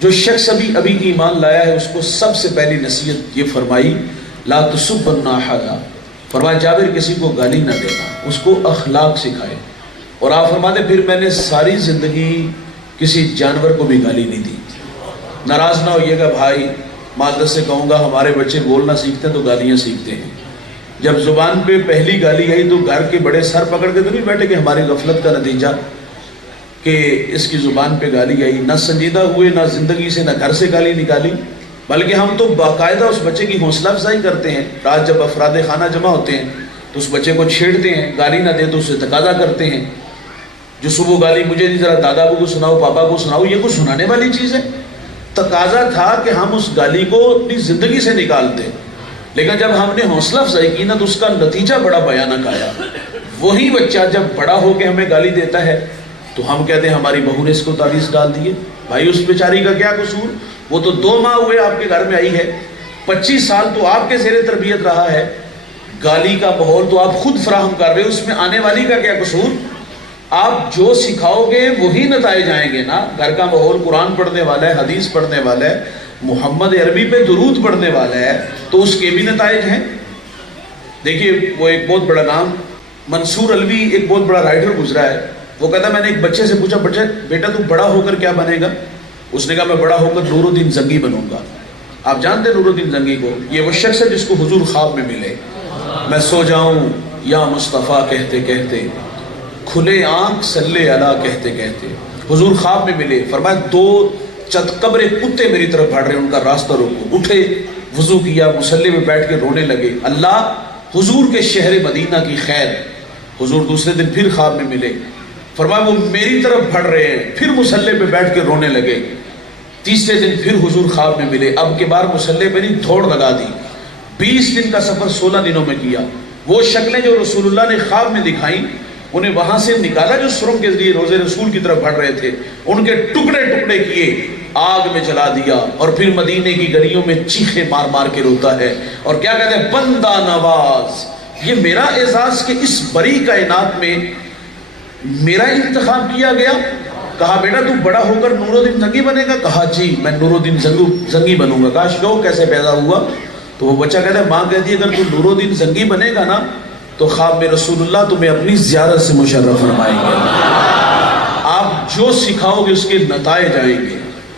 جو شخص ابھی ایمان لایا ہے اس کو سب سے پہلی نصیحت یہ فرمائی لا تسبن احد، فرمایا جابر کسی کو گالی نہ دینا، اس کو اخلاق سکھائے۔ اور آپ فرماتے پھر میں نے ساری زندگی کسی جانور کو بھی گالی نہیں دی۔ ناراض نہ ہوئیے گا بھائی، معذرت سے کہوں گا ہمارے بچے بولنا سیکھتے ہیں تو گالیاں سیکھتے ہیں۔ جب زبان پہ پہلی گالی آئی تو گھر کے بڑے سر پکڑ کے تو نہیں بیٹھے کہ ہماری غفلت کا نتیجہ کہ اس کی زبان پہ گالی آئی، نہ سنجیدہ ہوئے، نہ زندگی سے، نہ گھر سے گالی نکالی، بلکہ ہم تو باقاعدہ اس بچے کی حوصلہ افزائی کرتے ہیں۔ رات جب افراد خانہ جمع ہوتے ہیں تو اس بچے کو چھیڑتے ہیں، گالی نہ دے تو اسے تقاضا کرتے ہیں، جو صبح گالی مجھے نہیں ذرا دادا کو سناؤ، پاپا کو سناؤ، یہ کچھ سنانے والی چیز ہے؟ تقاضا تھا کہ ہم اس گالی کو اپنی زندگی سے نکالتے، لیکن جب ہم نے حوصلہ افزائی کی نا تو اس کا نتیجہ بڑا بھیانک آیا۔ وہی بچہ جب بڑا ہو کے ہمیں گالی دیتا ہے تو ہم کہتے ہیں ہماری بہو نے اس کو تعویذ ڈال دیے۔ بھائی اس بیچاری کا کیا قصور؟ وہ تو 2 ماہ ہوئے آپ کے گھر میں آئی ہے، 25 سال تو آپ کے زیر تربیت رہا ہے، گالی کا ماحول تو آپ خود فراہم کر رہے ہو، اس میں آنے والی کا کیا قصور؟ آپ جو سکھاؤ گے وہی نتائج آئیں گے نا۔ گھر کا ماحول قرآن پڑھنے والا ہے، حدیث پڑھنے والا ہے، محمد عربی پہ درود پڑھنے والا ہے تو اس کے بھی نتائج ہیں۔ دیکھیے وہ ایک بہت بڑا نام منصور الوی، ایک بہت بڑا رائٹر گزرا ہے، وہ کہتا ہے میں نے ایک بچے سے پوچھا بیٹا تو بڑا ہو کر کیا بنے گا؟ اس نے کہا میں بڑا ہو کر نور الدین زنگی بنوں گا۔ آپ جانتے ہیں نور الدین زنگی کو؟ یہ وہ شخص ہے جس کو حضور خواب میں ملے، میں سو جاؤں یا مصطفیٰ کہتے کہتے، کھلے آنکھ صلی اللہ کہتے کہتے، حضور خواب میں ملے، فرمایا 2 قبرے کتے میری طرف بڑھ رہے ہیں، ان کا راستہ روکو۔ اٹھے، وضو کیا، مصلی میں بیٹھ کے رونے لگے، اللہ حضور کے شہر مدینہ کی خیر۔ حضور دوسرے دن پھر خواب میں ملے، فرمایا وہ میری طرف بڑھ رہے ہیں، پھر مصلی پہ بیٹھ کے رونے لگے۔ تیسرے دن پھر حضور خواب میں ملے، اب کے بار مصلی پہ نہیں دوڑ لگا دی۔ 20 دن کا سفر 16 دنوں میں کیا۔ وہ شکلیں جو رسول اللہ نے خواب میں دکھائیں انہیں وہاں سے نکالا جو سرنگ کے ذریعے روزے رسول کی طرف بڑھ رہے تھے، ان کے ٹکڑے ٹکڑے کیے، آگ میں جلا دیا، اور پھر مدینے کی گلیوں میں چیخے مار مار کے روتا ہے اور کیا کہتے ہیں بندہ نواز، یہ میرا اعزاز کہ اس بری کائنات میں میرا انتخاب کیا گیا۔ کہا بیٹا تو بڑا ہو کر نور الدین زنگی بنے گا؟ کہا جی میں نور الدین زنگی بنوں گا۔ کہا شوق کیسے پیدا ہوا؟ تو وہ بچہ کہتا ہے ماں کہتی ہے اگر تو نور الدین زنگی بنے گا نا تو خواب میں رسول اللہ تمہیں اپنی زیارت سے مشرف فرمائیں گے۔ آپ جو سکھاؤ گے اس کے نتائج آئیں گے۔